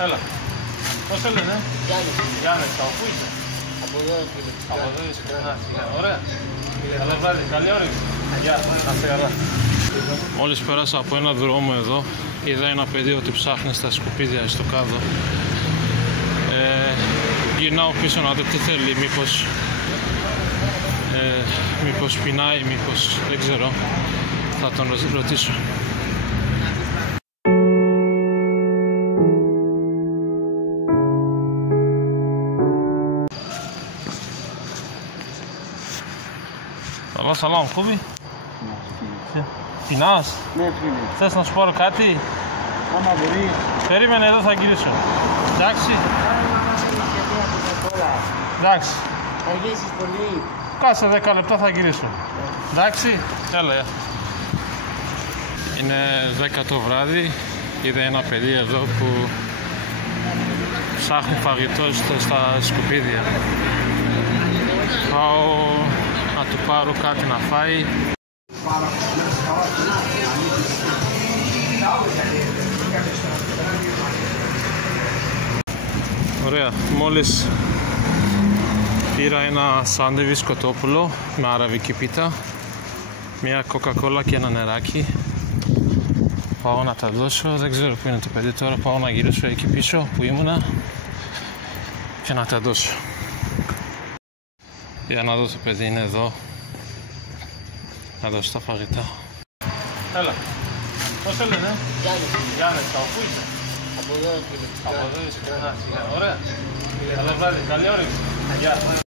Έλα. Πώς σε λένε? Γιάννης. Γιάννης, πού είσαι? Από εδώ φίλε. Από εδώ είσαι. Ωραία. Καλό βράδυ, καλή όρεξη. Γεια, να είστε καλά. Μόλις πέρασα από ένα δρόμο εδώ, είδα ένα παιδί ότι ψάχνει στα σκουπίδια στο κάδο. Γυρνάω πίσω να δω τι θέλει, μήπως πεινάει, μήπως δεν ξέρω. Θα τον ρωτήσω. Σαλάμ, Κούβι. Πεινάς? Ναι φίλε. Θες να σου πάρω κάτι? Άμα μπορεί. Περίμενε, εδώ θα γυρίσω. Εντάξει. Εντάξει. Θα αργήσεις πολύ. Κάσε 10 λεπτά θα γυρίσω. Εντάξει. Έλα. Είναι 10 το βράδυ. Είδα ένα παιδί εδώ που ψάχνει φαγητό στα σκουπίδια. Πάω να του πάρω κάτι να φάει. Ωραία, μόλις πήρα ένα σάντουιτς κοτόπουλο με αραβική πίτα, μια κοκακόλα και ένα νεράκι. Πάω να τα δώσω, δεν ξέρω που είναι το παιδί τώρα, πάω να γυρίσω εκεί πίσω που ήμουνα και να τα δώσω. Για να δω το παιδί είναι εδώ, να δώσω τα φαγητά. Έλα, πώς σε λένε? Γιάννης. Γιάννης, πού είσαι? Από εδώ φίλε. Από εδώ είσαι. Ωραία. Καλό βράδυ, καλή όρεξη. Γεια.